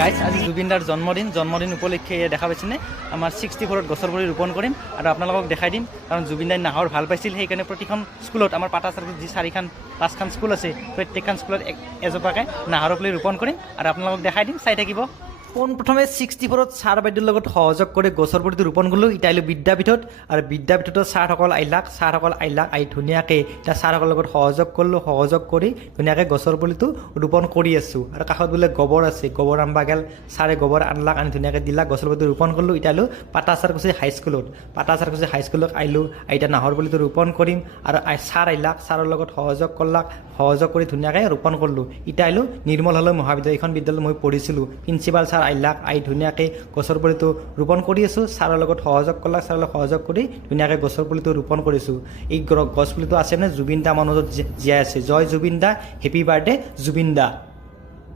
Guys আজি জুবিনদাৰ জন্মদিন উপলক্ষে দেখা পাইছেনে আমাৰ 64ত গছৰ পুলি ৰোপণ কৰিম আৰু আপোনালোকক দেখাই দিম কাৰণ জুবিনদাই নাহৰ ভাল পাইছিল সেইকাৰণে প্ৰতিখন স্কুলত আমাৰ পাটা চাৰ্কত যি 4-5খন স্কুল আছে প্ৰত্যেকখন স্কুলত এজোপাকৈ নাহৰ পুলি ৰোপণ কৰিম আৰু আপোনালোকক দেখাই দিম চাই থাকিব। পোনপ্ৰথমে 64ত ছাৰ বাইদেউৰ লগত সহযোগ কৰি গছৰ পুলিটো ৰোপণ কৰিলোঁ। ইটাইলোঁ বিদ্যাপীঠত আৰু বিদ্যাপীঠতো ছাৰসকল আহিলাক আহি ধুনীয়াকৈ এতিয়া ছাৰসকলৰ লগত সহযোগ কৰি ধুনীয়াকৈ গছৰ পুলিটো ৰোপণ কৰি আছোঁ। আৰু কাষত বোলে গোবৰ আছে, গোবৰ আনবা গেল, ছাৰে গোবৰ আনলাক, আনি ধুনীয়াকৈ দিলাক, গছৰ পুলিটো ৰোপণ কৰিলোঁ। ইটাইলোঁ পাটা চাৰ্কুচি হাইস্কুলত আহিলোঁ, এতিয়া নাহৰ পুলিটো ৰোপণ কৰিম আৰু ছাৰ আহিলাক, ছাৰৰ লগত সহযোগ কৰি ধুনীয়াকৈ ৰোপণ কৰিলোঁ। ইটাইলোঁ নিৰ্মল হলই মহাবিদ্যালয়, এইখন বিদ্যালয়ত মই পঢ়িছিলোঁ। প্ৰিন্সিপাল ছাৰ আহিলাক, আহি ধুনীয়াকৈ গছৰ পুলিটো ৰোপণ কৰি আছোঁ। ছাৰৰ লগত সহযোগ কৰি ধুনীয়াকৈ গছৰ পুলিটো ৰোপণ কৰিছোঁ। এই গছ পুলিটো আছে মানে জুবিন দা মনত জীয়াই আছে। জয় জুবিন দা, হেপী বাৰ্থডে জুবিন দা।